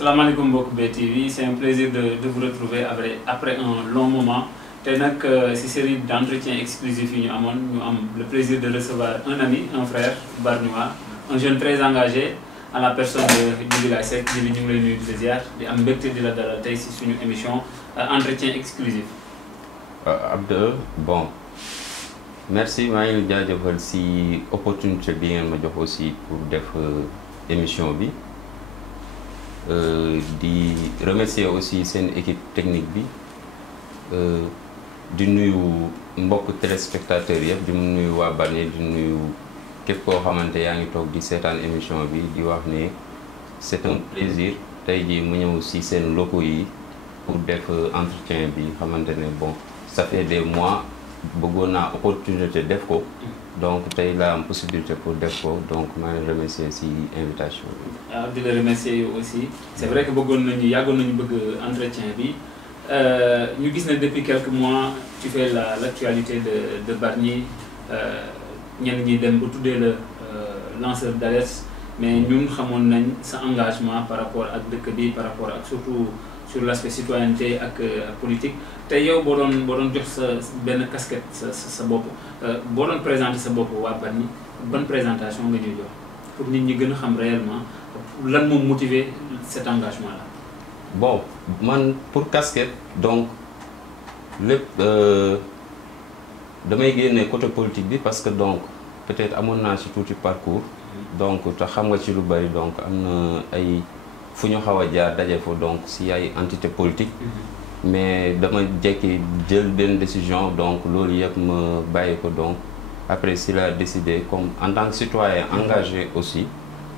Salam alaikum beaucoup BTV, c'est un plaisir de vous retrouver après un long moment. C'est une série d'entretiens exclusifs. Nous avons le plaisir de recevoir un ami, un frère, Bargnois, un jeune très engagé, à la personne de Djiby Laye Seck. Djiby ñu ngi lay nuyu di la ziar di am mbégte di la dalal tey si suñu émission entretien exclusif. Abdou, bon, merci maa ngi jaajëfal si opportunité bi ngeen ma jox aussi pour def émission bi. Di remercier aussi seen équipe technique bi di nuyu mbokk téléspectateurs yëpp di nuyu waa Bargny di nuyu képp koo xamante yaa ngi toog di seetaan émission bi di wax ne c'est un plaisir tey jii mu ñëw si seen locaux yi pour def entretien bi xamante ne bon ça fait des mois bëggoon naa opportunité def ko donc tey la am possibilité pour def ko donc maa ngi remercier si invitation bi. waaw di la remercier yow aussi c'est vrai que yàggoon nañu bëgg entretien bi ñu gis ne depuis quelques mois tu fais l'actualité de Bargny ñenn ñi dem ba tuddee la lanceur d'alerte mais ñun xamoon nañ sa engagement par rapport ak dëkk bi par rapport ak surtout sur l'aspect citoyenneté ak politique tey yow boo doon jox sa benn casquette sa bopp boo doon présenter sa bopp waa Bargny bonne présentation nga ñuy jox pour nit ñi gën a xam réellement lan moo motiver cet engagement là. Bon man pour casquette donc lépp damay génne côté politique bi parce que donc peut-être amoon naa ci tuuti parcours donc te xam nga ci lu bari donc am na ay fu ñu xaw a jaar daje fa donc si ay entité politique mais dama jekki jël benn décision donc loolu yëpp ma bàyyi ko donc après si la décidé comme en tant que citoyen engagé aussi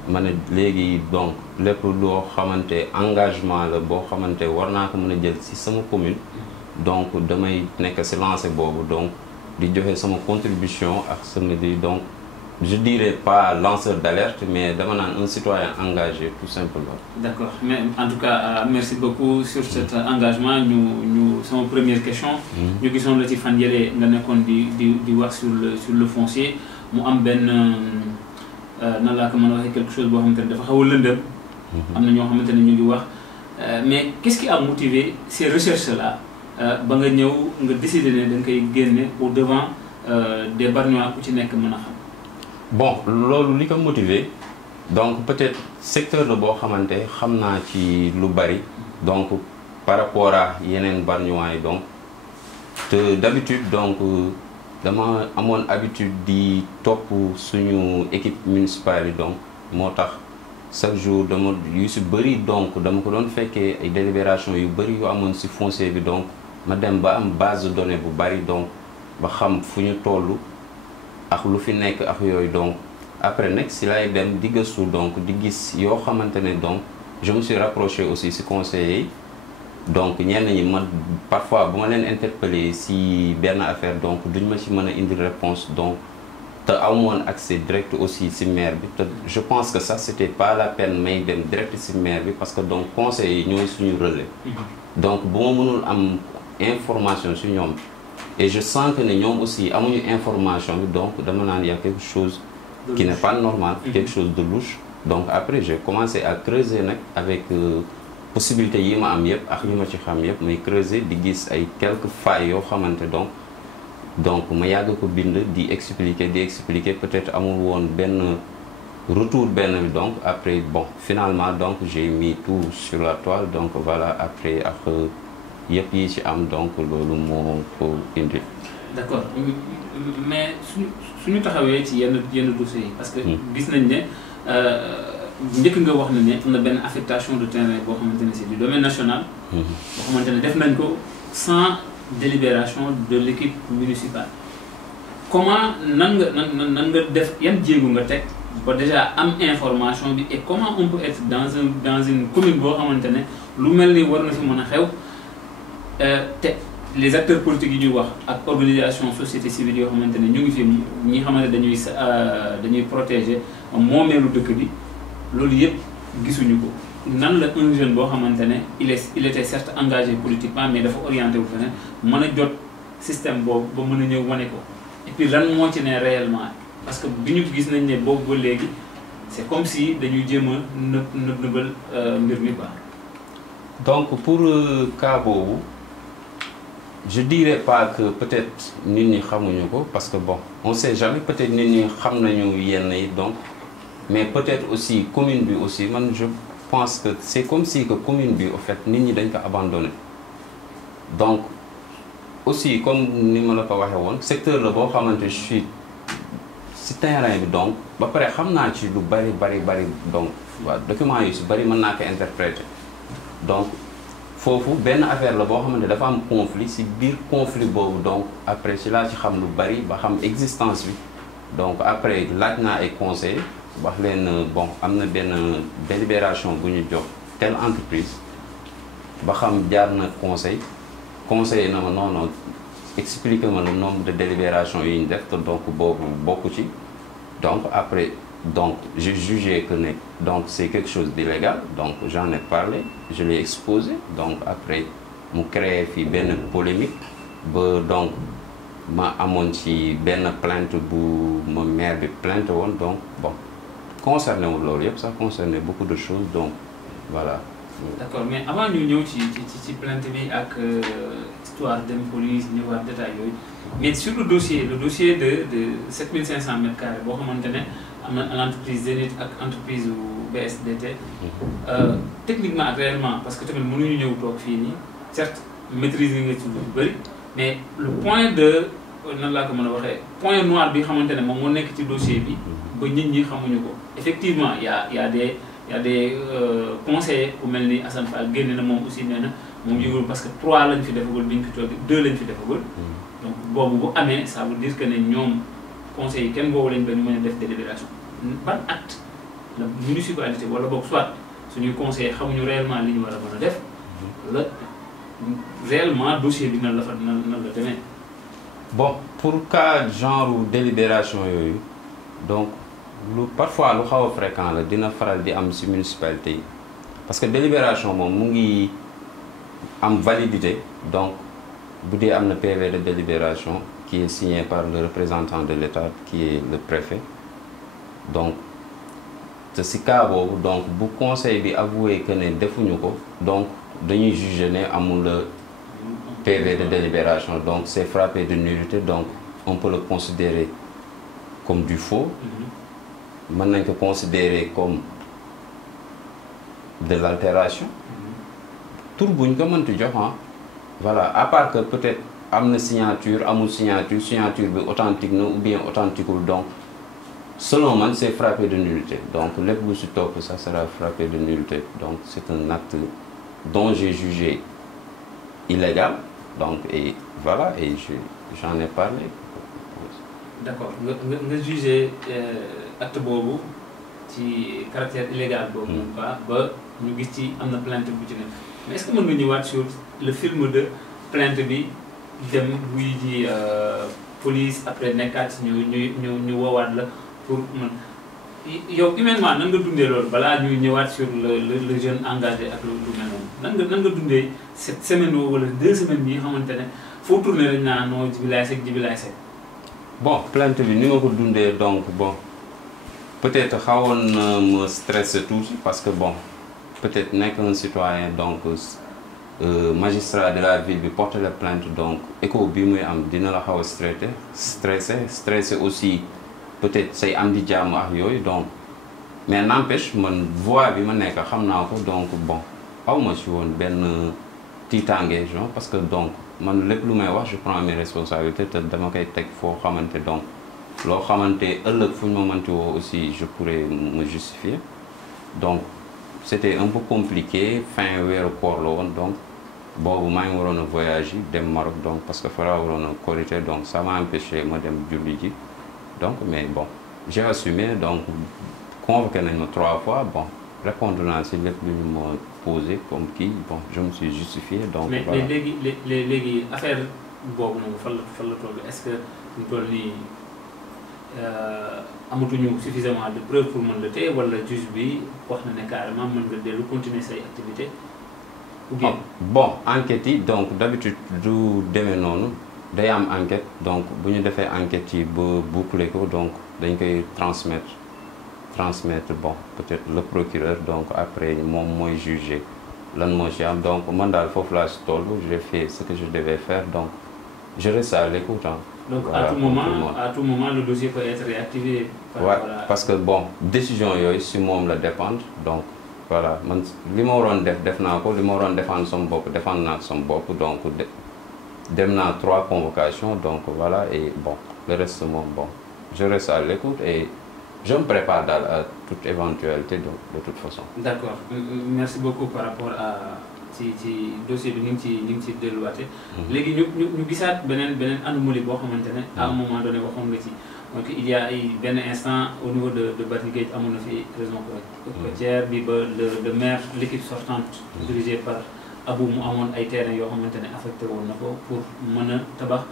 ma ne léegi donc lépp loo xamante engagement la boo xamante war naa ko mën a jël si sama commune donc damay nekk si lancé boobu donc di joxe sama contribution ak sama di donc je dirais pas lanceur d'alerte mais dama naan un citoyen engagé tout simplement. D'accord, mais en tout cas merci beaucoup sur cet engagement ñu sama première question. ñu gisoon la ci fan yële nga nekkoon di wax sur le foncier mu am benn nan laa ko mën a waxee quelque chose boo xamante ne dafa xaw a lëndëm. am na ñoo xamante ne ñu ngi wax mais qu'est-ce qui a motivé ces recherches là ba nga ñëw nga décider ne da nga koy génne au devant des Bargnois ku ci nekk mën a xam. Bon loolu li ko motivé donc peut-être secteur la boo xamante xam naa ci lu bari donc par rapport à yeneen Bargnois yi donc te d'habitude donc dama amoon habitude di topp suñu équipe municipale yi donc moo tax chaque jour dama yu si bëri donc dama ko doon fekkee ay délibération yu bëri yu amoon si foncier bi donc ma dem ba am base de données bu bëri donc ba xam fu ñu toll ak lu fi nekk ak yooyu donc après nag si lay dem di gëstu donc di gis yoo xamante ne donc je me suis rapproché aussi si conseillers yi donc ñenn ñi man parfois bu ma leen interpellé si benn affaire donc duñ ma ci mën a indi réponse donc te amoon accès direct aussi si maire bi te je pense que ça c'était pas la peine may dem direct si maire bi parce que donc conseillers yi ñooy suñu relais donc bu ma mënul am information si ñoom et je sens que ne ñoom aussi amuñu information bi donc dama naan y a quelque chose qui n'est pas normal quelque chose de louche donc après j'ai commencé à creuser nag avec possibilité yi ma am yëpp ak yi ma ci xam yëpp may creuser di gis ay quelques failles yoo xamante donc ma yàgg ko bind di expliquer peut-être amul woon benn retour benn bi donc après bon finalement donc j'ai mis tout sur la toile donc voilà après ak yëpp yi ci am donc loolu moo ko indi. D'accord mais suñu taxawee ci yenn dossiers yi parce que gis nañ ne njëkk nga wax ne am na benn affectation de terrain boo xamante ne c'est du domaine national. boo xamante ne def nañ ko sans délibération de l'équipe municipale. Comment nan nga def yan jéego nga teg ba déjà am information bi et comment on peut être dans une commune boo xamante ne lu mel ni war na fi mën a xew. te les acteurs politiques yi ñuy wax ak organisation société civile yoo xamante ne ñu ngi fi ñi xamante dañuy protéger moomeelu dëkk bi loolu yëpp gisuñu ko nan la un jeune boo xamante ne il était certes engagé politiquement mais dafa orienté wu feneen mën a jot système boobu ba mën a ñëw wane ko et puis lan moo ci ne réellement parce que bi ñu gis nañ ne boobu ba léegi c'est comme si dañuy jéem a nëbal mbir mi quoi. donc pour cas boobu je dirais pas que peut-être nit ñi xamuñu ko parce que bon on sait jamais peut-être nit ñi xam nañu yenn yi donc mais peut-être aussi commune bi aussi man je pense que c'est comme si que commune bi au fait nit ñi dañ ko abandonné donc aussi comme ni ma la ko waxee woon secteur la boo xamante je suis ci terrain bi donc ba pare xam naa ci lu bari donc waaw documents yi su bari mën naa ko interpréter donc foofu benn affaire la boo xamante dafa am conflit ci biir conflit boobu donc après ci laa ci xam lu bari ba xam existence bi donc après laaj naa ay conseils wax leen bon am na benn délibération bu ñu jox telle entreprise ba xam jaar na conseil na ma non expliquer ma le nombre de délibérations yi ñu def te donc boobu bokku ci donc après donc j'ai jugé que ne donc c'est quelque chose d'illégal donc j'en ai parlé je l'ai exposé donc après mu créé fii benn polémique ba donc ma amoon ci benn plainte bu ma maire bi plainte woon donc bon concerné wul loolu yëpp ça concernait beaucoup de choses donc voilà. D'accord, mais avant ñu ñëw ci plainte bi ak histoire dem police ñëwaat détail yooyu mais sur le dossier de 7500 mètres carrés boo xamante ne am na l'entreprise Zénith ak entreprise BSDT techniquement ak réellement parce que tamit mënuñu ñëw toog fii nii certes maîtriser nga ci lu bëri mais le point de nan laa ko mën a waxee point noir bi xamante ne moom moo nekk ci dossier bi ba nit ñi xamuñu ko effectivement y a des conseillers ku mel ni Assane Fall génne na moom aussi nee na moom yëgul parce que 3 lañ fi defagul biñ fi toog 2 lañ fi defagul donc boobu bu amee ça veut dire que ne ñoom conseils yi kenn boobu lañ ba ñu mën a def délibération ban acte la municipalité wala boog soit suñuy conseillers xamuñu réellement li ñu war a mën a def la réellement dossier bi nan la demee. Bon pour cas genre délibération yooyu donc parfois lu xaw a fréquent la dina faral di am ci municipalité yi parce que délibération moom mu ngi am validité donc bu dee am na PV de délibération qui est signé par le représentant de l'État qui est le préfet donc te ci cas boobu donc bu conseil bi avoué que ne defuñu ko donc dañuy juger ne amul PV de délibération donc c'est frappé de nullité donc on peut le considérer comme du faux. Mën nañ ko considérer comme de l'altération tur buñ ko mënti jox voilà à part que peut-être am na signature amul signature bi authentique na ou bien authentiqueul donc selon man c'est frappé de nullité donc lépp lu ci topp ça sera frappé de nullité donc c'est un acte dont j'ai jugé illégal donc et voilà et j'en ai parlé. D'accord nga jugé acte boobu ci caractère illégal boobu ba ñu gis ci am na plainte bu ci nekk mais est-ce que mën nga ñëwaat sur le film de plainte bi dem buy ji police après nekkaat ñu woowaat la pour mën yow humainement nan nga dundee loolu balaa ñuy ñëwaat sur le jeune engagé ak lu mel noonu nan nga dundee cette semaine wala 2 semaines yi xamante ne foo tourné dañ naa noo Djiby Seck bon plainte bi ni nga ko dundee donc bon peut-être xawoon na ma stressé tuuti parce que bon peut-être nekk un citoyen donc magistrat de la ville bi porté la plainte donc écho bi muy am dina la xaw a stressé aussi peut-être say am di jàmm ak yooyu donc mais n'empêche man voie bi ma nekk xam naa ko donc bon aw ma ci woon benn tiitaange genre parce que donc man lépp lu may wax je prends mes responsabilités te dama koy teg foo xamante donc loo xamante ëllëg fu ñu ma mënti woo aussi je pourrais me justifier donc c'était un peu compliqué fin weeru koor la woon donc boobu maa ngi waroon a voyage dem Maroc donc parce que fa laa waroon a Korité donc ça m'a empêché ma dem julli ji donc mais bon j'ai assumé donc convoqué nañ ma 3 fois bon répondre naa si lépp lu ñu ma posé comme kii bon je me suis justifié donc. mais voilà. Mais léegi affaire boobu noonu fan la toll est-ce que ñu toll nii amatuñu suffisamment de preuves pour mën la téye wala juge bi wax na ne carrément mën nga dellu continuer say activités. ou bien bon enquête yi donc d'habitude du demee noonu day am enquête donc bu ñu defee enquête yi ba boucler ko donc dañ koy transmettre bon peut-être le procureur donc après moom mooy juger lan moo ci am donc man daal foofu laa si toll j'ai fait ce que je devais faire donc je reste à l'écoute. Donc voilà, à tout moment le dossier peut être réactivé. Ouais, parce que bon décision yooyu si moom la dépendre donc voilà man li ma waroon def naa ko li ma waroon défendre sama bopp donc dem naa 3 convocations donc voilà et bon le reste moom bon je reste à l'écoute et je me prépare daal à toute éventualité de toute façon. D'accord, merci beaucoup par rapport à ci dossier bi ni ngi ci delluwaate. léegi ñu gisaat beneen anomalie boo xamante ne à un moment donné waxoon nga ci. donc il y a benn instant au niveau de Bargny Géej amoon na fi région côtière bi ba le maire l'équipe sortante dirigée par Abou mu amoon ay terrains yoo xamante ne affecté woon na ko pour mën a tabax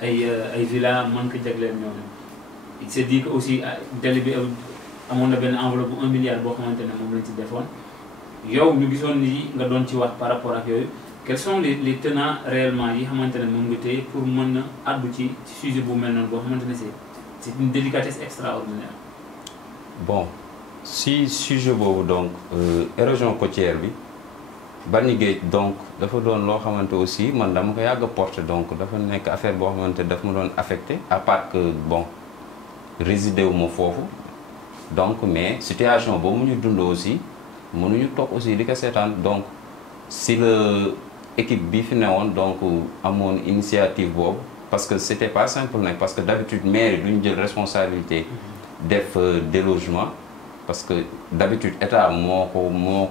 ay villas mën ko jagleel ñooñu. il s'est dit que aussi délai bi amoon na benn enveloppe bu 1 milliard boo xamante ne moom lañ ci defoon yow ñu gisoon ni nga doon ci wax par rapport ak yooyu quels sont les tenants réellement yi xamante ne moom nga téye pour mën a àddu ci sujet bu mel noonu boo xamante ne c'est une délicatesse extraordinaire. Bon si sujet boobu donc érosion côtière bi Bargny Géej donc dafa doon loo xamante aussi man dama ko yàgg a porter donc dafa nekk affaire boo xamante daf ma doon affecté à part que bon résidé wu ma foofu donc mais situation boobu mu ñu dund aussi mënuñu toog aussi di ko seetaan donc si la équipe bi fi newoon donc amoon initiative boobu parce que c'était pas simple nag parce que d'habitude maire yi duñu jël responsabilité def délogement parce que d'habitude état moo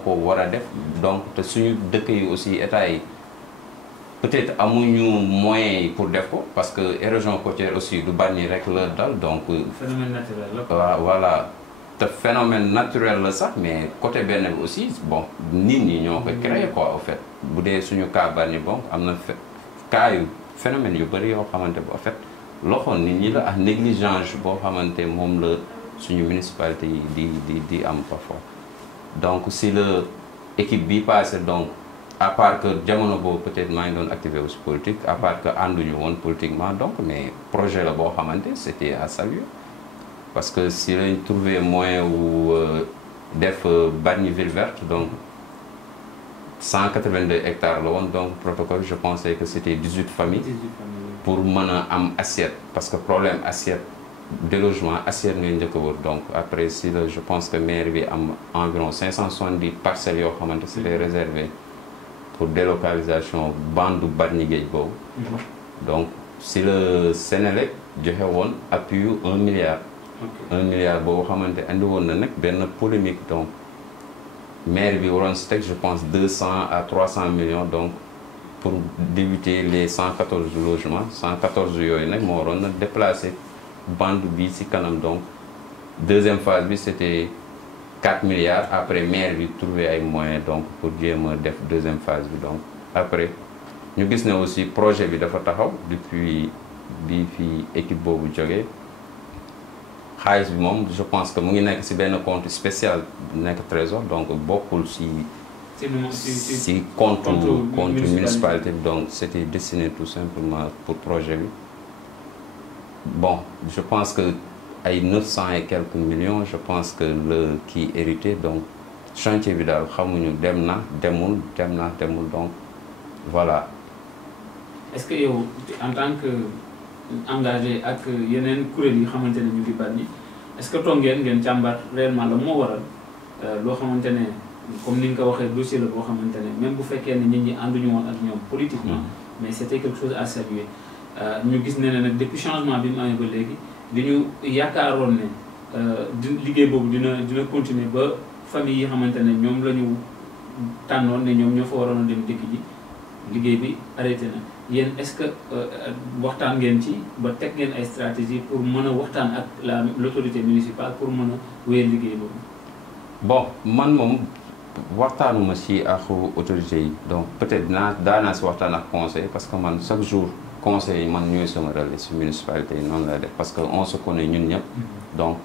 ko war a def donc te suñu dëkk yi aussi état yi peut-être amuñu moyens yi pour def ko parce que érosion côtière aussi du Bargny rek la dal donc. phénomène naturel la. waaw voilà te phénomène naturel la sax mais côté benn bi aussi bon nit ñi ñoo ko créé quoi au fait bu dee suñu cas Bargny bon am na cas yu phénomène yu bëri yoo xamante bu en fait loxo nit ñi la ak négligence boo xamante moom la suñu municipalité yi di am parfois donc si la équipe bi passé donc. à part que jamono boobu peut-être maa ngi doon activé aussi politique à part que ànduñu woon politiquement donc mais projet la boo xamante c'était à saluer parce que si lañ trouvé moyen wu def Bargny ville verte donc 182 hectares la woon donc protocole je pensais que c'était 18 familles pour mën a am assiette parce que problème assiette délogement assiette ngay njëkk a wër donc après si la je pense que maire bi am environ 570 parcelles yoo xamante c'était réservé pour délocalisation bandu Bargny Géej boobu donc si le Sénélec joxe woon appui 1 milliard 1 milliard boobu xamante andi woon na nag benn polémique donc maire bi waroon si teg je pense 200 à 300 millions donc pour débuter les 114 logements 114 yooyu nag moo waroon na déplacer bande bi si kanam donc deuxième phase bi c'était 4 milliards après maire bi trouver ay moyens donc pour jéem a def deuxième phase bi donc après ñu gis ne aussi projet bi dafa taxaw depuis bi fi équipe boobu jógee xaalis bi moom je pense que mu ngi nekk ci benn compte spécial nekk trésor donc bokkul ci compte municipalité bi donc c'était destiné tout simplement pour projet bi bon je pense que ay 900 et quelques millions je pense que le kii hérité donc chantier bi daal xamuñu dem na demul donc voilà. est-ce que yow en tant que engagé ak yeneen kuréel yi xamante ne ñu ngi Bargny est-ce que toog ngeen càmbar réellement la moo waral loo xamante ne comme ni nga ko waxee dossier la boo xamante ne même bu fekkee ne nit ñi ànduñu woon ak ñoom politiquement mais c'était quelque chose à saluer ñu gis ne nag depuis changement bi mu amee ba léegi. li ñu yaakaaroon ne liggéey boobu dina continuer ba famille yi xamante ne ñoom la ñu tànnoon ne ñoom ñoo fa waroon a dem dëkk ji liggéey bi arrêté na yéen est-ce que waxtaan ngeen ci ba teg ngeen ay stratégie pour mën a waxtaan ak l'autorité municipale pour mën a wéyal liggéey boobu. bon man moom waxtaanuma ci ak autorité yi donc peut-être daanaa ci waxtaan ak conseil parce que man chaque jour. conseil yi man ñooy sama relais ci municipalité yi noonu lay def parce que on se connaît ñun ñëpp donc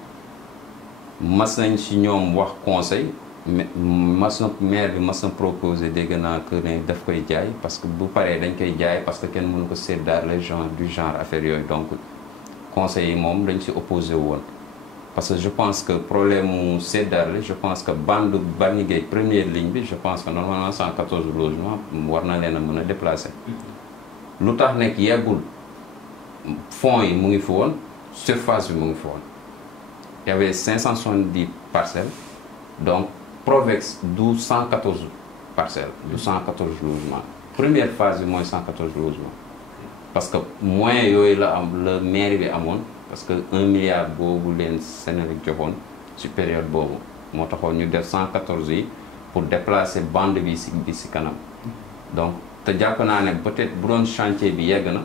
mas nañ ci ñoom wax conseil mais maire bi mas na proposé dégg naa que ne daf koy jaay parce que bu paree dañ koy jaay parce que kenn mënu ko séddaale genre du genre affaire yooyu donc conseil yi moom dañ ci opposé woon parce que je pense que problème séddale je pense que bande Bargny Gueye première ligne bi je pense que normalement 114 logements war na leen a mën a déplacer. lu tax nekk yeggul fonds yi mu ngi fi woon surface bi mu ngi fi woon y avait 570 parcelles donc Provex du 114 parcelles du 114 logements première phase bi mooy 114 logements parce que moyen yooyu la am la mairie bi amoon parce que 1 milliard boobu leen Sénélec joxoon ci période boobu moo taxoon ñu def 114 yi pour déplacer bande bi ci kanam donc te jàpp naa ne peut-être bu doon chantier bi yegg na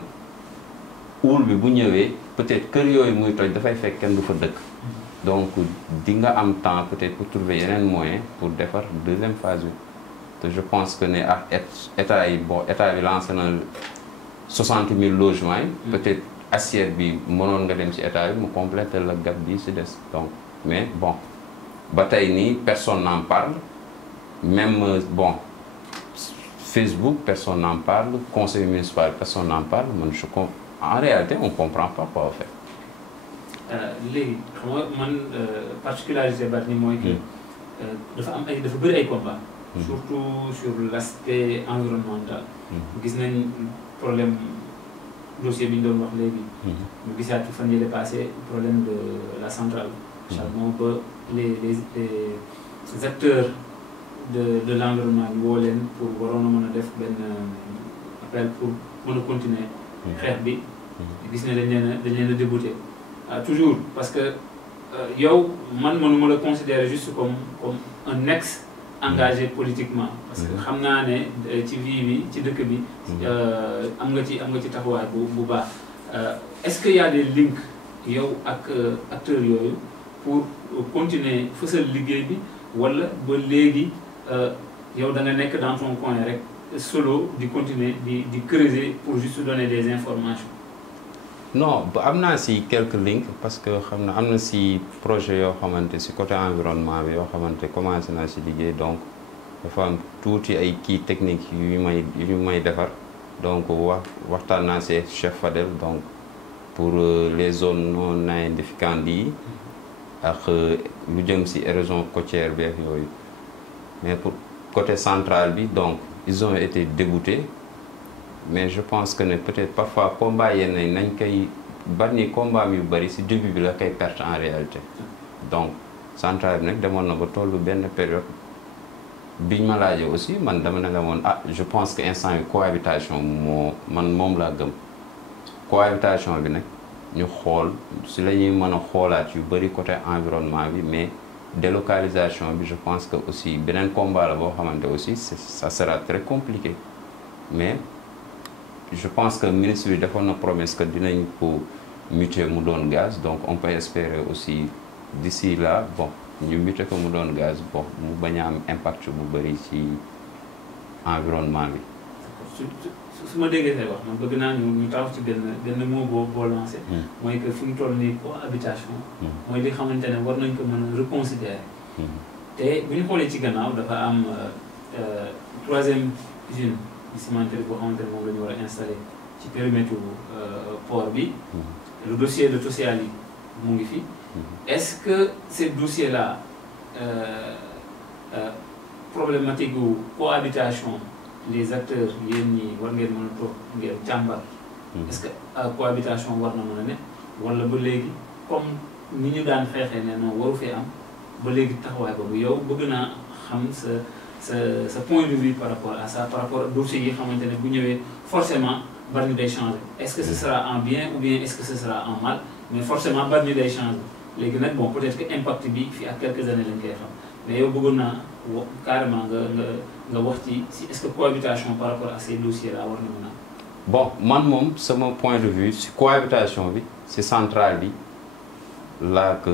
houle bi bu ñëwee peut-être kër yooyu muy toj dafay fekk kenn du fa dëkk donc di nga am temps peut-être pour trouver yeneen moyen pour defar deuxième phase bi te je pense que ne ah état yi bon état bi lancé na 60 000 logements yi peut-être assiette bi mënoon nga dem ci état bi mu compléter la gap bi ci des donc mais bon ba tey nii personne n'en parle même bon Facebook personne n'en parle conseil municipal personne n'en parle man en réalité on comprend pas quoi en fait. léegi xam nga man particularité Bargny mooy que dafa am ay dafa bëri ay combats. surtout sur l'aspect environnemental. gis nañ problème dossier bi ñu doon wax léegi. ñu gisaat fan yële passé problème de la centrale. charbon ba les acteurs de l'environnement bi woo leen pour waroon a mën a def benn appel pour mën a continuer xeex bi. gis ne dañ leen a débouté. toujours parce que yow man mënuma la considérer juste comme un ex engagé politiquement parce que xam naa ne ci vie bi ci dëkk bi am nga ci taxawaay bu baax est-ce que y a des links yow ak acteurs yooyu pour continuer fësal liggéey bi wala ba léegi yow da nga nekk dans ton coin rek solo di continuer di creuser pour juste donner des informations. non am naa si quelques links parce que xam na am na si projet yoo xamante si côté environnement bi yoo xamante commencé naa si liggéey donc dafa am tuuti ay kii technique yu may defar donc waxtaan naa si chef Fadel donc pour les zones non aedificantes yi ak lu jëm si érosion côtière bi ak yooyu mais pour côté central bi donc ils ont été déboutés. mais je pense que ne peut-être parfois combat yenn nañ koy Bargny combat yu bari ci début bi la koy perte en réalité donc centrale bi nag demoon na ba tollu benn période biñ ma laajee aussi man dama ne la woon je pense que instant bi cohabitation moom laa gëm cohabitation bi nag ñu xool ci la ñuy mën a xoolaat yu bari côté environnement bi mais délocalisation bi je pense que aussi beneen combat la boo xamante aussi ça sera très compliqué mais je pense que ministre bi defoon na promesse que dinañ ko muter mu doon gaz donc on peut espérer aussi d'ici là bon ñu muter ko mu doon gaz bon mu bañ a am impact bu bëri ci environnement bi. su ma déggee say wax man bëgg naa ñu taw ci benn mot boo lancé. mooy que fu ñu toll nii cohabitation. mooy li xamante ne war nañ ko mën a reconsidérer. te bu ñu xoolee ci gannaaw dafa am troisième usine. cimenterie boo xamante ne moom la ñu war a installé ci périmètre port bi le dossier de social yi mu ngi fi est-ce que ces dossiers là problématique gu cohabitation les acteurs yéen ñi war ngeen mën a toog ngeen càmbar est-ce que cohabitation war na mën a ne wala ba léegi comme ni ñu daan xeexee ne non waru fee am ba léegi taxawaay boobu yow bëgg naa xam sa point de vue par rapport à ça par rapport à dossier yi xamante ne bu ñëwee forcément Bargny day changer est-ce que ce sera en bien ou bien est-ce que ce sera en mal mais forcément Bargny day changer léegi nag bon peut-être que impact bi fii ak quelques années lañ koy xam mais yow bëggoon naa carrément nga wax ci si est-ce que cohabitation par rapport à ces dossiers là war na mën a. bon man moom sama point de vue si cohabitation bi si centrale bi laa ko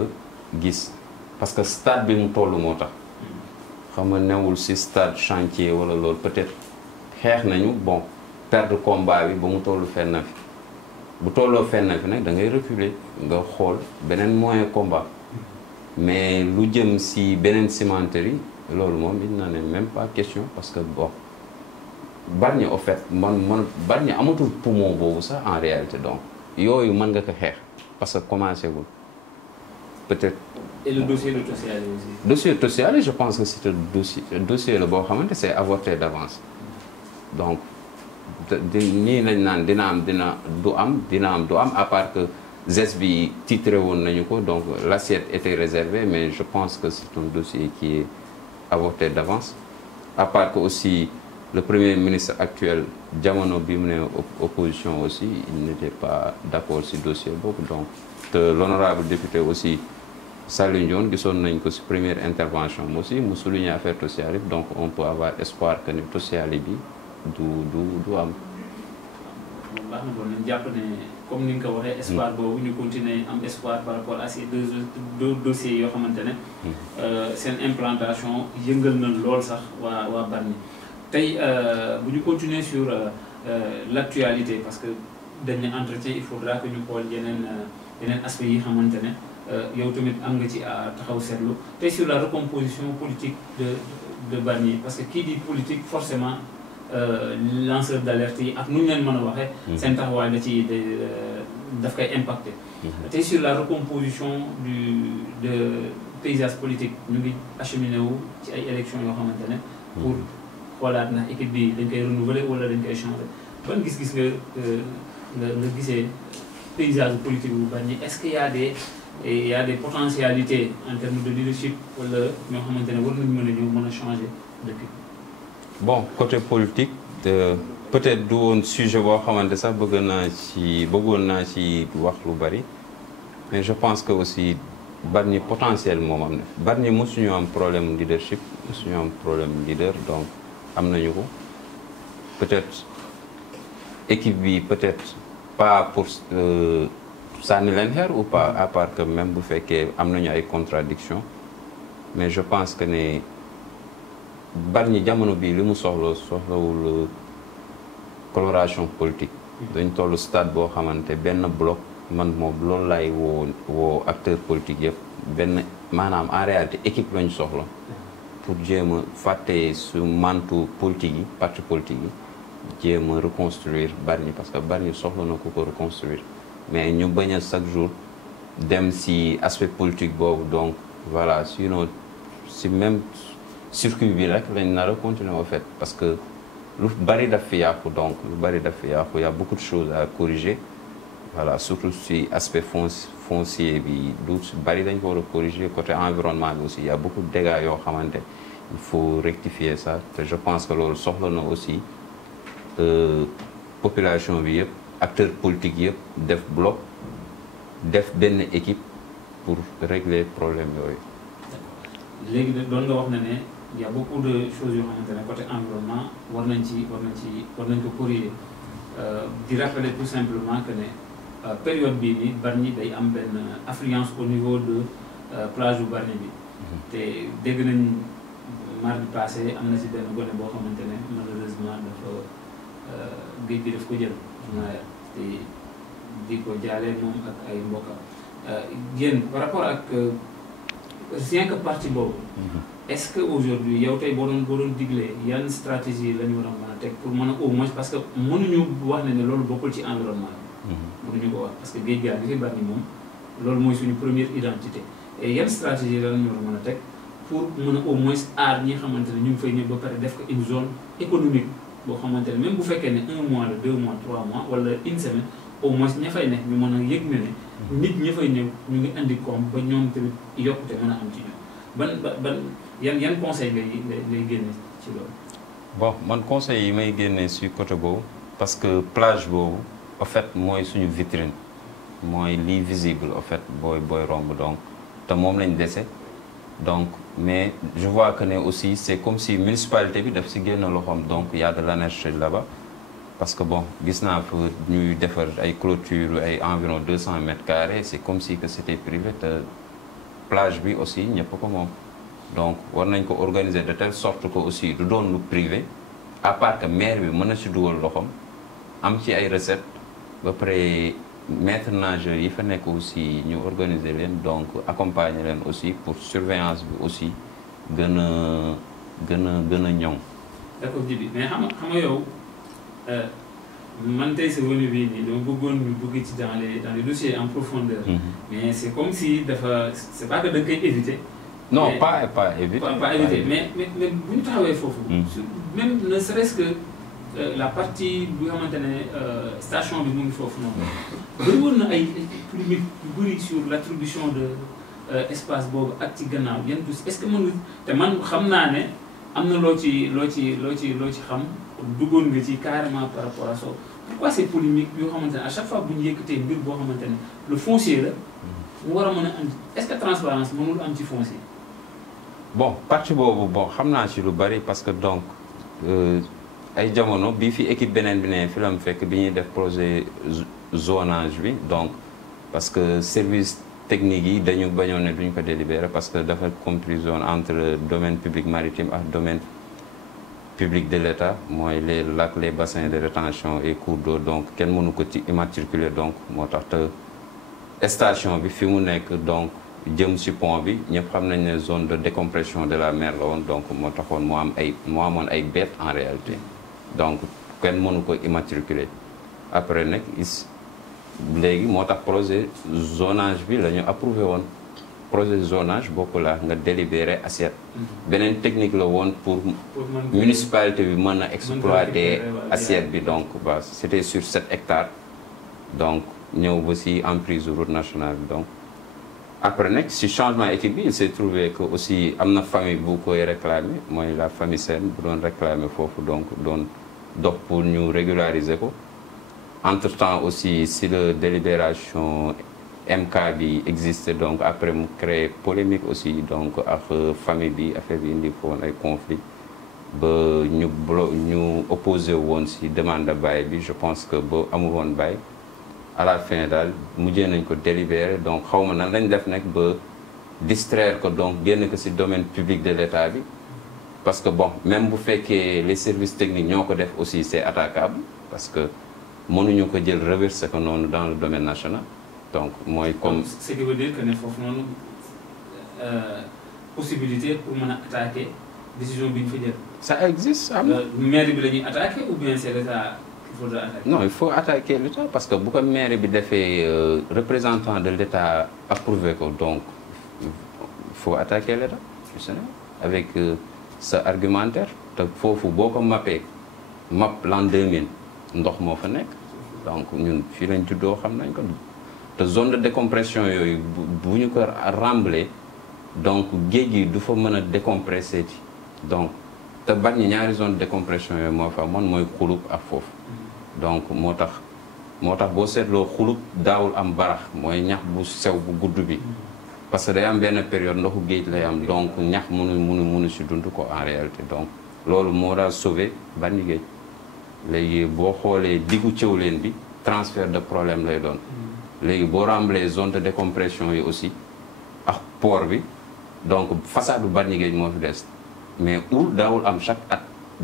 gis parce que stade bi mu toll moo tax. xam nga newul ci stade chantier wala loolu peut-être xeex nañu bon perdre combat bi ba mu tollu fenn fi bu tolloo fenn fi nag da ngay reculer nga xool beneen moyen combat mais lu jëm ci beneen cimenterie loolu moom it na ne même pas question parce que bon Bargny au fait man Bargny amatul poumon boobu sax en réalité donc yooyu mën nga ko xeex parce que commencé gul peut-être. Et le dossier de Tossiali aussi. Dossier de Tossiali, je pense que c'est un dossier le boo xamante c'est avorté d'avance donc nii lañ naan dina am du am à part que ZES bi titré woon nañu ko donc l'assiette était réservée mais je pense que c'est un dossier qui est avorté d'avance à part que aussi le premier ministre actuel jamono bi mu ne opposition aussi il n'était pas d'accord ci dossier boobu donc l'honorable député aussi Saliou Ndione gisoon nañ ko ci première intervention aussi mu souligner affaire Tossiali donc on peut avoir espoir que ni Tossiali bi du am. baax na bon nañ jàpp ne comme ni nga ko waxee espoir boobu ñu continuer am espoir par rapport à ces deux dossiers yoo xamante ne seen implantation yëngal na lool sax waa Bargny tey bu ñu continuer sur l'actualité parce que dañ ne entretien il faudra que ñu xool yeneen aspects yi xamante ne yow tamit am nga ci taxaw seetlu tey sur la recomposition politique de Bargny parce que kii di politique forcément lanceur d'alerte yi ak nu ñu leen mën a waxee seen taxawaay da ci daf koy impacté tey sur la recomposition de paysage politique ñu ngi acheminé wu ci ay élections yoo xamante ne pour xoolaat na équipe bi dañ koy renouveler wala dañ koy changer ban gis-gis nga gisee paysage politique bu Bargny est-ce qu'il y a des potentialités en termes de leadership wala ñoo xamante ne war nañu mën a ñëw mën a changer dëkk. Bon côté politique peut-être du woon sujet boo xamante sax bëggoon naa ci wax lu bari mais je pense que aussi Bargny potentiel moom am na Bargny mosuñu am problème leadership mosuñu am problème leader donc am nañu ko peut-être équipe bi peut-être pas pour sànni leen xeer ou pas à part que même bu fekkee am nañu ay contradictions mais je pense que ne Bargny jamono bii li mu soxlawul coloration politique dañ tollu stade boo xamante benn bloc man moom loolu lay woo acteur politique yëpp benn maanaam en réalité équipe lañu soxla pour jéem a fàtte su mantu politique yi parti politique yi jéem a reconstruire Bargny parce que Bargny soxla na ku ko reconstruire mais ñu bañ a chaque jour dem ci aspect politique boobu donc voilà sinon ci même circuit bi rek lañ nar a continuer au fait parce que lu bari daf fi yàqu donc lu bari daf fi yàqu y a beaucoup de choses à corriger voilà surtout ci aspect foncier bi du bari dañ ko war a corriger côté environnement bi aussi y a beaucoup de dégâts yoo xamante il faut rectifier ça te je pense que loolu soxla na aussi population bi yëpp acteurs politiques yëpp def bloc def benn équipe pour régler problème yooyu. léegi nag doon nga wax ne y a beaucoup de choses yoo xamante ne côté environnement war nañ ko corriger di rappeler tout simplement que ne période bii nii Bargny day am benn affluence au niveau de plage bu Bargny bi te dégg nañ mardi passé am na ci benn gone boo xamante ne malheureusement dafa géej bi daf ko jël te di ko jaale moom ak ay mbokkam yéen par rapport ak rien que parti boobu est-ce que aujourd'hui yow tey boo doon diglee yan stratégie la ñu war a mën a teg pour mën a au moins parce que mënuñu wax ne loolu bokkul ci environnement bi mënuñu ko wax parce que géej gaa ngi fi Bargny moom loolu mooy suñu première identité et yan stratégie la ñu war a mën a teg pour mën a au moins aar ñi xamante ne ñu ngi fay ñëw ba pare def ko une zone économique boo xamante ne même bu fekkee ne 1 mois la 2 mois 3 mois wala une semaine au moins ña fay nekk ñu mën a yëg ne nit ña fay ñëw ñu ngi indi koom ba ñoom tamit yokkute mën a am ci ñoom ban yan conseil ngay génne ci loolu. bon man conseil yi may génne ci côté boobu parce que plage boobu en fait mooy suñu vitrine mooy lii visible en fait booy romb donc te moom lañ dese donc mais je vois que ne aussi c'est comme si municipalité bi daf ci génn loxoom donc y a de l'anarchie là-bas parce que bon gis naa fa ñuy defar ay clôture ay environ 200 mètres carrés c'est comme si que c'était privé te plage bi aussi ñëpp ko moom donc war nañ ko organiser de telle sorte que aussi du doon lu privé à part que maire bi mën na ci dugal loxoom am ci ay recettes ba pare maître nageur yi fa nekk aussi ñu organiser leen donc accompagner leen aussi pour surveillance bi aussi gën a ñoŋ. d'accord Djiby mais xam nga yow man tey sa venu bii nii dama bëggoon ñu dugg ci dans les dossiers en profondeur. Mais c'est comme si dafa c'est pas que da nga koy éviter. non pas éviter. pas éviter mais bu ñu taxawee foofu. même ne serait-ce que la partie bi nga xamante ne station bi mu ngi foofu noonu. bëri woon na ay polémique yu bëri sur l'attribution de espace boobu ak ci gannaaw yan est-ce que mën nga te man xam naa ne am na loo ci xam duggoon nga ci carrément par rapport à ça. Pourquoi ces polémiques yoo xamante ne à chaque fois bu ñu yëkkatee mbir boo xamante ne le foncier la mu war a mën a am est-ce que transparence mënul am ci foncier. bon partie boobu bon xam naa ci lu bari parce que donc ay jamono bii fi équipe beneen bi ne fi la mu fekk bi ñuy def projet zonage bi donc parce que service technique yi dañu bañoon ne duñ ko délibérer parce que dafa compris zone entre domaine public maritime ak domaine public de l'État mooy les lacs les bassins de rétention et cours d'eau donc kenn mënu ko ci immatriculer donc moo tax te station bi fi mu nekk donc jëm ci pont bi ñëpp xam nañ ne zone de décompression de la mer la woon donc moo taxoon moo amoon ay bêtes en réalité donc kenn mënu ko immatriculer après nag léegi moo tax projet zonage bi la ñu approuvé woon projet zonage bokkul la nga délibéré assiette beneen technique la woon pour municipalité bi mën a exploiter assiette bi donc bah, c'était sur 7 hectares donc ñëw ba ci emprise route nationale bi donc après nag si changement équipe bi il s'est trouvé que aussi am na famille bu koy réclamer mooy la famille Sène bu doon réclamer foofu donc doon dox pour ñu régulariser ko entre temps aussi si la délibération MK bi existait donc après mu créé polémique aussi donc ak famille bi affaire bi indi foon ay conflit ba ñu opposé woon si demande de bail bi je pense que ba amul woon bail à la fin daal mujjee nañ ko délibéré donc xaw ma nan lañ def nag ba distraire ko donc génn ko si domaine public de l'État bi parce que bon même bu fekkee les services techniques ñoo ko def aussi c'est attaquable parce que mënuñu ko jël reverser ko noonu dans le domaine national donc mooy comme. ce qui veut dire que ne foofu noonu possibilité pour mën a attaquer décision bi ñu fa jël. ça existe am na. maire bi la ñuy attaquer ou bien c'est l'État qu'il faudra attaquer. non il faut attaquer l'État parce que bu ko maire bi defee représentant de l'État approuvé ko donc il faut attaquer l'État du Sénégal avec sa argumentaire te foofu boo ko mappee map l'an 2000 ndox moo fa nekk donc ñun fii lañ juddoo xam nañ ko. te zone de décompression yooyu bu ñu ko rembler donc géej gi du fa mën a décompresser ci donc te Bargny ñaari zone de décompression yooyu moo fa amoon mooy xulub ak foofu donc moo tax boo seetloo xulub daawul am barax mooy ñax bu sew bu gudd bi parce que day am benn période ndoxu géej lay am donc ñax mënu si dund ko en réalité donc loolu moo daal sauver Bargny géej léegi boo xoolee diggu Thiawlène bi transfert de problème lay doon léegi boo rembler zone de décompression yi aussi ak port bi donc façade bu Bargny Géej moo fi des mais oul daawul am chaque at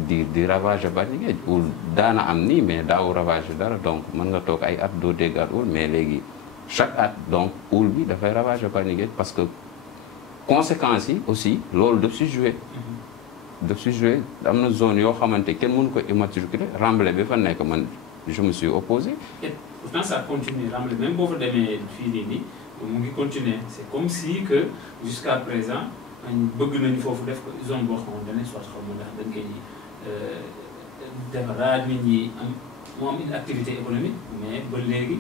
di ravage Bargny Géej oul daana am nii mais daawul ravage dara donc mën nga toog ay at doo dégg at oul mais léegi chaque at donc oul bi dafay ravage Bargny Géej parce que conséquences yi aussi loolu daf si jouer am na zone yoo xamante kenn mënu ko immatriculer remblai bi fa nekk man je me suis opposé. Pourtant ça continue remblai même boo fa demee fii nii mu ngi continuer c'est comme si que jusqu'à présent bëgg nañu foofu def ko zone boo xamante ne soit xaw ma ndax dañ koy defaraat nit ñi am moo am une activité économique mais ba léegi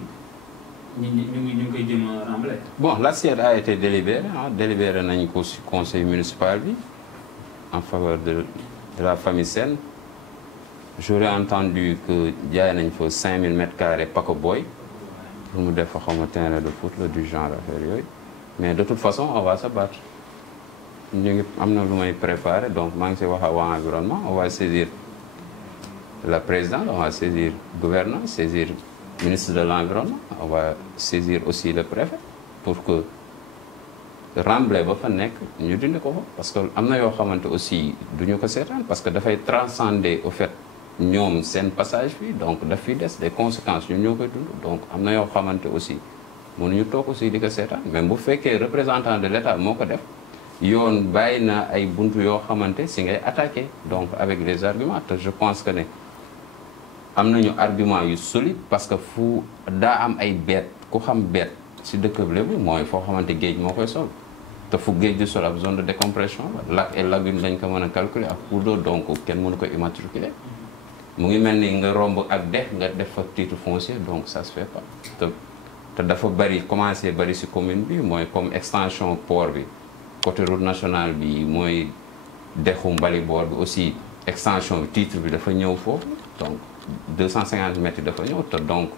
ñu ngi koy jëm a remblai. Bon l'assiette a été délibéré nañ ko ci conseil municipal bi en faveur de la famille Sène. J'aurais entendu que jaay nañ fa 5000 mètres carrés Paco Boy pour mu def fa xaw ma terrain de foot la du genre affaire yooyu mais de toute façon on va se battre ñu ngi am na lu may préparer donc maa ngi si wax ak waa environnement on va saisir la présidente on va saisir gouverneur saisir ministre de l'environnement on va saisir aussi le préfet pour que remblai ba fa nekk ñu dindi ko fa parce que am na yoo xamante aussi duñu ko seetaan parce que dafay transcender au fait ñoom seen passage bi donc daf fi des des conséquences ñun ñoo koy dund donc am na yoo xamante aussi mënuñu toog aussi di ko seetaan même bu fekkee représentant de l'État moo ko def yoon bàyyi na ay buntu yoo xamante si ngay attaquer donc avec les arguments te je pense que ne am nañu argument yu solide parce que fu daa am ay beet ku xam beet si dëkk bi mooy foo xamante géej moo koy sol te fu géej di sol ab zone de décompression la lac et lagune lañ ko mën a calculer ak cours d'eau donc kenn mënu ko immatriculer mu ngi mel ni nga romb ak dex nga def fa titre foncier donc ça se fait pas te dafa bari commencé bari si commune bi mooy comme extension port bi côté route nationale bi mooy dexu Mbaliboor bi aussi extension bi titre bi dafa ñëw foofu donc 250 mètres dafa ñëw te donc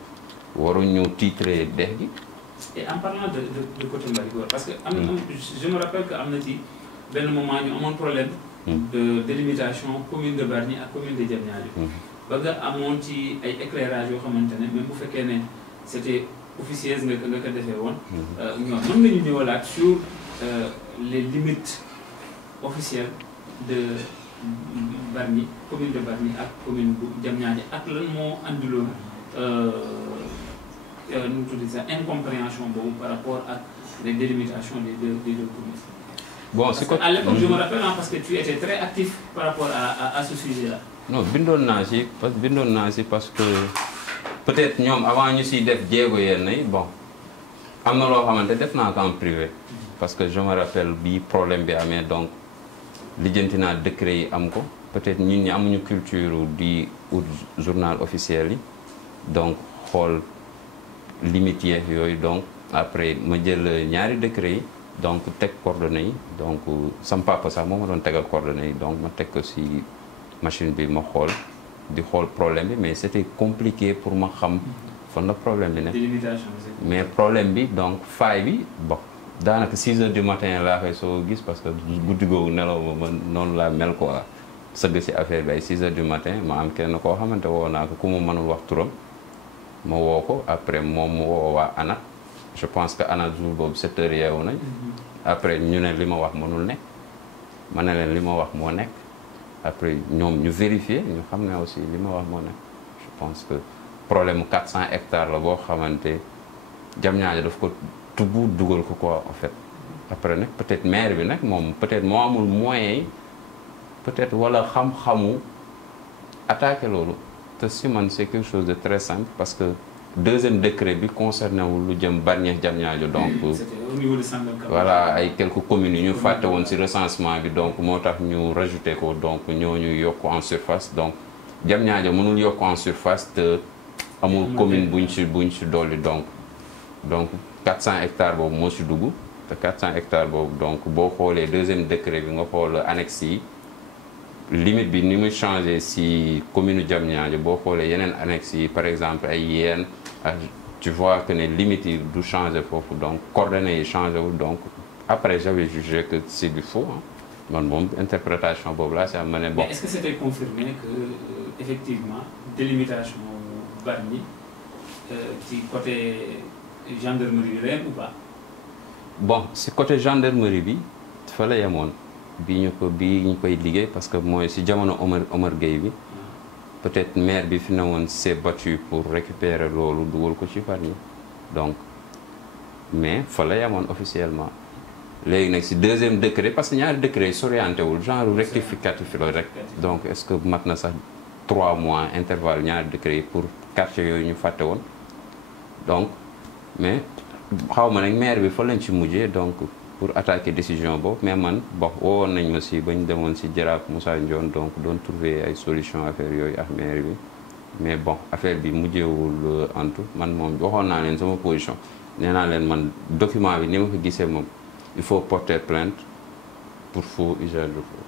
waruñu titrer dex gi. Et en parlant de côté Mbaliboor parce que je me rappelle que am na ci benn moment ñu amoon problème de délimitation commune de Bargny ak commune de Diamniadio ba nga amoon ci ay éclairage yoo xamante ne même bu fekkee ne c'était officieuse nga ko defee woon ñoom mën nga ñu ñëwalaat sur les limites officielles de Bargny commune de Bargny ak commune bu Diamniadio ak lan moo andiloon nu mu tudd ça incompréhension boobu par rapport ak les délimitations des deux communes. Bon, parce qu'à l'époque, je me rappelle parce que tu étais très actif par rapport à ce sujet-là. Non, bindoon naa si parce que peut-être ñoom avant ñu siy def jéego yenn yi bon am na loo xamante def naa ko en privé. Parce que je me rappelle bi problème bi amee donc lijjanti naa décret yi am ko peut-être ñun ñi amuñu culture di ut journal officiel yi donc xool limites yooyu donc après ma jël ñaari décret yi. Donc teg coordonnées yi donc sam papa sax moo ma doon tegal coordonnées yi donc ma teg ko si machine bi ma xool di xool problème bi mais c'était compliqué pour ma xam fan la problème bi ne mais problème bi donc faille bi bon daanaka 6 heures du matin laa koy soo gis parce que guddi googu nelaw ma noonu laa mel quoi sëgg si affaire bi ay 6 heures du matin ma am kenn koo xamante woo naa ko ku mu mënul wax turam ma woo ko après moom mu woo waa ANAT je pense que ANAT jour boobu 7 heures yeewu nañ après ñu ne li ma wax mënul nekk ma ne leen li ma wax moo nekk après ñoom ñu vérifier ñu xam ne aussi li ma wax moo nekk je pense que problème 400 hectares la boo xamante Diamniadio daf ko tubbu dugal ko quoi en fait après nag peut-être maire bi nag moom peut-être moo amul moyen yi peut-être wala xam-xamu attaquer loolu te si man c'est quelque chose de très simple parce que deuxième décret bi concerné wu lu jëm Bargny Diamniadio donc au niveau de Sangalkam voilà ay quelques communes yu ñu fàtte woon ci recensement bi donc moo tax ñu rajouté ko donc ñooñu yokk en surface donc Diamniadio mënul yokk en surface te amul commune buñ ci dolli donc 400 hectares boobu moo ci dugg te 400 hectares boobu donc boo xoolee deuxième décret bi nga xool annexe yi limite bi ni muy changé ci commune Diamniadio boo xoolee yeneen annexe yi par exemple ay yeen tu vois que les limites du changer foofu donc coordonnées yi changé wul donc après j'avais jugé que c'est du faux man moom interprétation boobu là ça ma ne bon. Mais est-ce que c'était confirmé que effectivement délimitation Bargny ci côté gendarmerie bi ou pas? Bon ci côté gendarmerie bi fa la yemoon bi ñu koy liggéey parce que mooy ci jamono Omar Gueye bi. Peut-être maire bi fi ne woon s'est battu pour récupérer loolu dugal ko ci Bargny donc mais fa la yemoon officiellement léegi nag ci deuxième décret parce que ñaari décret s'orienté wul genre rectificatif la rek donc est-ce que mat na sax 3 mois intervalle ñaari décret yi pour quartier yooyu ñu fàtte woon donc mais xaw ma nag maire bi fa lañ ci mujjee donc pour attaquer décision boobu mais man bon woowoon nañ ma si ba ñu demoon si Jaraaf Moussa Ndione donc doon trouver ay solution affaire yooyu ak maire bi mais bon affaire bi mujjewul antu man moom waxoon naa leen sama position nee naa leen man document bi ni ma ko gisee moom il faut porter plainte pour faux usage de faux.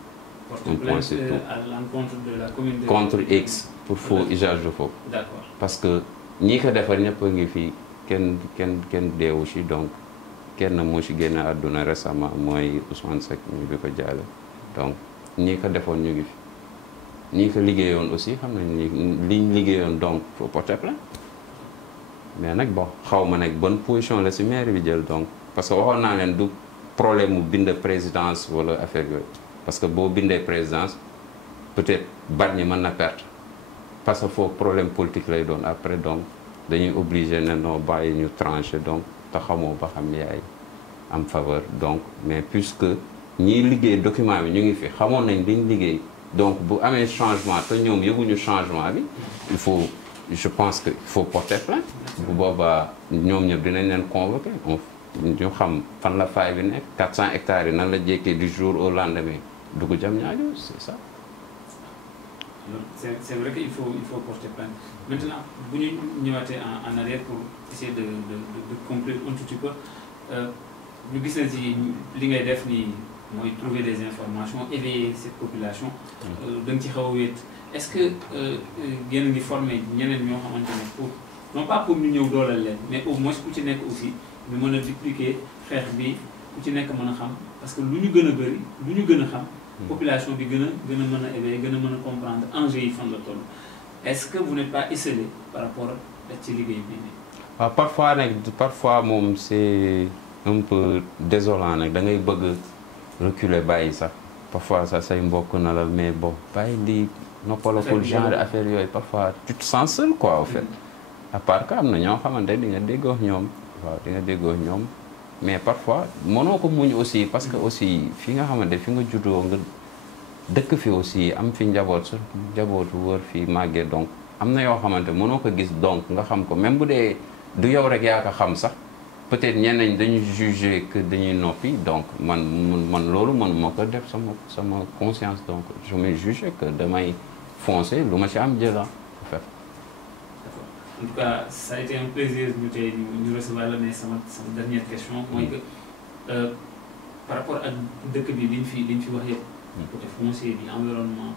Porter plainte à l'encontre de la commune de contre X pour faux usage de faux. D'accord. Parce que ñi ko defar ñëpp a ngi fii kenn deewu ci donc kenn moo ci génn àdduna récemment mooy Ousmane Seck ñu bi ko jaale donc ñi ko defoon ñu ngi fi ñi ko liggéeyoon aussi xam nañ ni liñ liggéeyoon donc faut porter plainte mais nag bon xaw ma nag bonne position la ci maire bi jël donc parce que waxoon naa leen du problème mu bind présidence wala affaire yooyu parce que boo bindee présidence peut-être Bargny mën na perte parce que foofu problème politique lay doon après donc dañuy obligé ne non bàyyi ñu tranché donc te xamoo ba xam yaay am faveur donc mais puisque ñiy liggéey document bi ñu ngi fi xamoon nañ liñ liggéey donc bu amee changement te ñoom yëguñu changement bi il faut je pense que il faut porter plainte bu boobaa ñoom ñëpp dinañ leen convoquer ñu xam fan la faay bi nekk 400 hectares yi nan la jékkee du jour au lendemain dugg Diamniadio c'est ça. C'est vrai qu'il faut porter plainte. Maintenant, vous nous mettez en arrière pour essayer de conclure un tout petit peu. Nous disons que l'ingé défini, trouver des informations, éveiller cette population. Est-ce que vous avez formé pour, non pas pour nous donner de l'aide, mais au moins pour que aussi, nous pouvons dupliquer, faire bi, pour que nous parce que nous nous population bi gën a mën a éveiller gën a mën a comprendre enjeux yi fan la toll est-ce que vous n'êtes pas esselé par rapport ak ci liggéey bi nii. waaw parfois moom c'est un peu désolant nag da ngay bëgg reculer bàyyi sax parfois ça say mbokk na la mais bon bàyyi di noppalakul genre affaire yooyu parfois tu te sens seul quoi au fait à part que am na ñoo xamante di nga déggoo ñoom waaw di nga déggoo ñoom. mais parfois mënoo ko muñ aussi parce que aussi fi nga xamante fi nga juddoo nga dëkk fi aussi am fi njabootu wër fi màggee donc am na yoo xamante mënoo ko gis donc nga xam ko même bu dee du yow rek yaa ko xam sax peut-être ñeneen dañuy juger que dañuy noppi donc man loolu man moo ko def sama conscience donc je me juge que damay foncer lu ma ci am jëla en fait. En tout cas, ça a été un plaisir de nous recevoir, mais c'est ma dernière question. Moi, par rapport à ce que nous avons fait, côté foncier, l'environnement,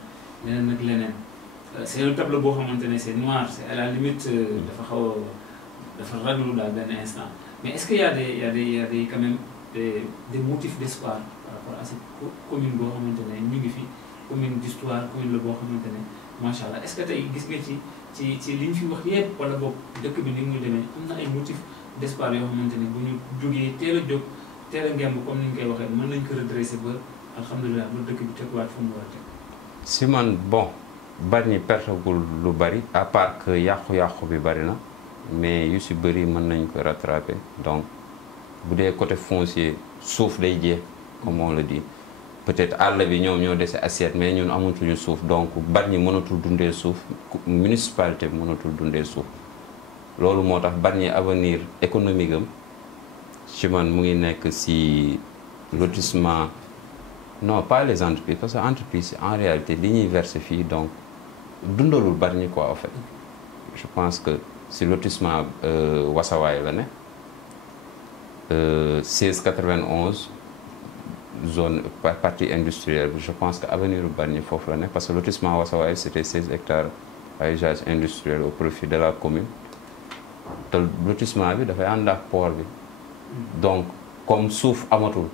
c'est un tableau c'est noir, c'est à la limite de faire ragler d'un instant. Mais est-ce qu'il y a quand même des motifs d'espoir par rapport à cette commune commune d'histoire, commune de Machallah, est-ce que tu as dit ci liñ fi wax yépp wala boog dëkk bi ni muy demee am na ay motifs d'espoir yoo xamante ne bu ñu jógee teel a jóg teel a ngemb comme ni ñu koy waxee mën nañ ko redresser ba alhamdulilah ba dëkk bi teguwaat fu mu war a teg. si man bon Bargny pertagul lu bari à part que yàqu-yàqu bi bari na mais yu si bëri mën nañ ko rattraper donc bu dee côté foncier suuf day jeex comme on le dit. peut-être àll bi ñoom ñoo dese assiette mais ñun amatuñu suuf donc Bargny mënatul dundee suuf municipalité bi mënatul dundee suuf loolu moo tax Bargny avenir économique am ci man mu ngi nekk ci lotissement non pas les entreprises parce que entreprise en réalité li ñuy verser fii donc dundalul Bargny quoi en fait je pense que ci lotissement Wasawaay la ne 1691 zone partie industrielle je pense que avenir Bargny foofu la nekk parce que lotissement Wasawaay c'était 16 hectares à usage industriel au profit de la commune te lotissement bi dafay ànd ak port bi donc comme suuf amatul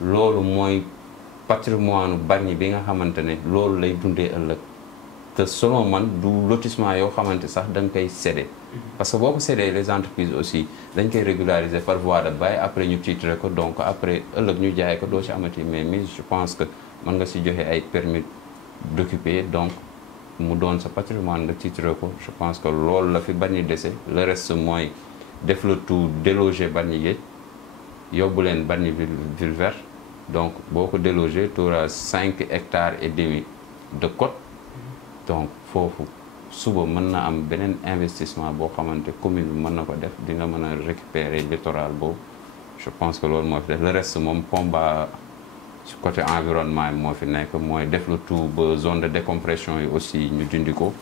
loolu mooy patrimoine Bargny bi nga xamante ne loolu lay dundee ëllëg te selon man du lotissement yoo xamante sax da nga koy céder parce que boo ko cédee les entreprises aussi dañ koy régulariser par voie de bail après ñu titrer ko donc après ëllëg ñu jaay ko doo ci amati mais je pense que mën nga ci joxe ay permis d'occuper donc mu doon sa patrimoine nga titrer ko je pense que loolu la fi Bargny dese le reste mooy def le tout déloger Bargny Géej yóbbu leen Bargny ville verte donc boo ko déloger tu auras 5 hectares et demi de côte donc foofu suba mën na am beneen investissement boo xamante commune bi mën na ko def di nga mën a récupérer littoral boobu je pense que loolu moo fi def le reste moom combat ci côté environnement yi moo fi nekk mooy def le tout ba zone de décompression yi aussi ñu dindi ko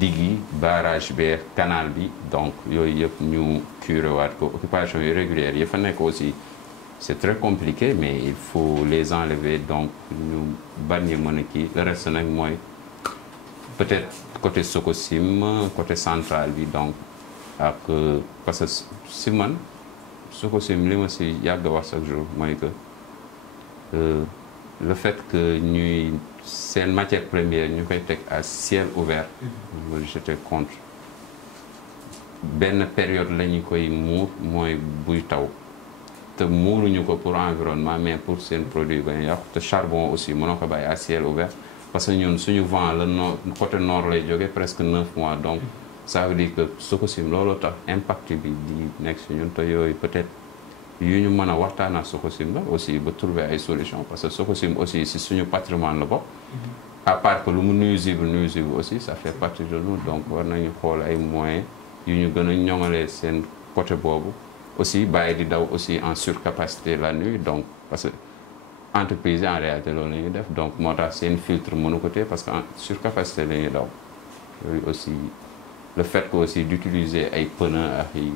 digue yi barrage bi canal bi donc yooyu yëpp ñu curé waat ko occupation irrégulière yi fa nekk aussi c'est très compliqué mais il faut les enlever donc ñu Bargny mën a kii le reste nag mooy peut-être côté Sococim côté central bi donc ak parce que si man Sococim li ma si yàgg wax chaque jour mooy que le fait que ñuy seen matière première ñu koy teg à ciel ouvert j'étais contre benn période la ñu koy muur mooy buy taw te muuruñu ko pour environnement mais pour seen produit ba yàqu te charbon aussi mënoo ko bàyyi à ciel ouvert parce que ñun suñu vent la nord côté nord lay jógee presque 9 mois donc ça veut dire que Sococim looloo tax impact bi di nekk si ñun te yooyu peut-être yu ñu mën a waxtaan ak Sococim la aussi ba trouver ay solutions parce que Sococim aussi si suñu patrimoine la bokk à part que lu mu nuisible aussi ça fait partie de nous donc war nañu xool ay moyens yu ñu gën a ñoŋalee seen côté boobu aussi bàyyi di daw aussi en surcapacité la nuit donc parce que entreprise en réalité loolu la ñuy def donc moo tax seen filtre mënu ko téye parce que en surcapacité la ñuy daw yooyu aussi le fait que aussi d'utiliser ay pneus ak ay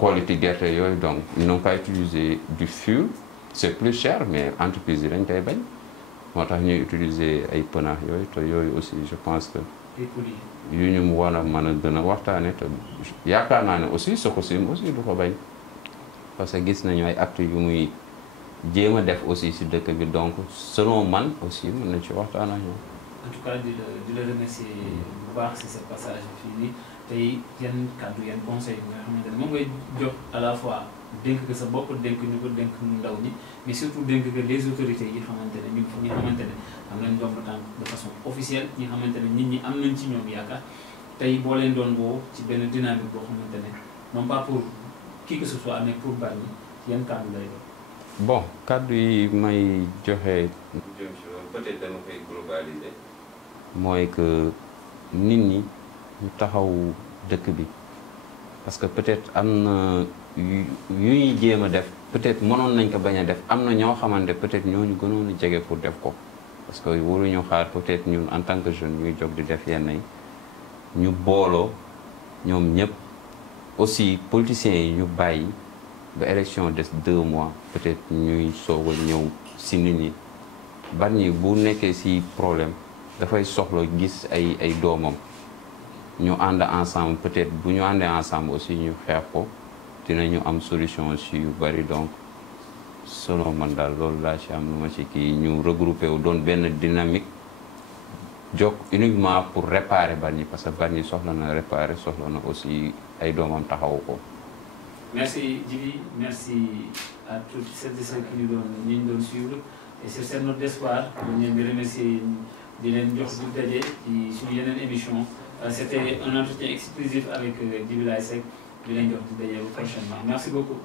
qualité gerte yooyu donc ils n'ont pas utilisé du fuel c'est plus cher mais entreprise yi dañ koy bañ moo tax ñuy utiliser ay pneus yooyu te yooyu aussi je pense que yu ñu war a mën a gën a waxtaane te yaakaar naa ne aussi Sococim aussi du ko bañ parce que gis nañu ay actes yu muy jéem a def aussi si dëkk bi donc selon man aussi mën na ci waxtaan ak ñoom. En tout cas di la remercier bu baax si ce passage fii nii tey yan kàddu yan conseil yi nga xamante ne moom ngay jox à la fois dénk ko sa bopp dénk ñu ko dénk ndaw ñi mais surtout dénk ko les autorités yi xamante ne ñi xamante ne am nañ ndomb tànk de façon officielle ñi xamante ne nit ñi am nañ ci ñoom yaakaar tey boo leen doon woo ci benn dynamique boo xamante ne non pas pour qui que ce soit mais pour Bargny yan kàddu lay doon. bon kàddu yi may joxe. jëm ci loolu peut-être dama koy globaliser. mooy que nit ñi ñu taxaw dëkk bi parce que peut-être am na yu ñuy jéem a def peut-être mënoon nañ ko bañ a def am na ñoo xamante peut-être ñooñu gënoon a jege pour def ko parce que waruñu xaar peut-être ñun en tant que jeune ñuy jóg di def yenn yi ñu booloo ñoom ñëpp aussi politiciens yi ñu bàyyi ba élection des 2 mois peut-être ñuy soog a ñëw si nit ñi Bargny bu nekkee si problème dafay soxla gis ay doomam ñu ànd ensemble peut-être bu ñu àndee ensemble aussi ñu xeex ko dinañu am solution si yu bari donc selon man daal loolu laa ci am lu ma ci kii ñu regroupé wu doon benn dynamique jóg uniquement pour réparer Bargny parce que Bargny soxla na réparer soxla na aussi ay doomam taxawu ko. Merci Djiby, merci à toutes celles et ceux qui nous doon suivre et sur cette note d'espoir ñu leen di remercier di leen jox di daje ci suñu yeneen émission c'était un entretien exclusif avec Djiby Laye Seck di leen jox di daje prochainement merci beaucoup.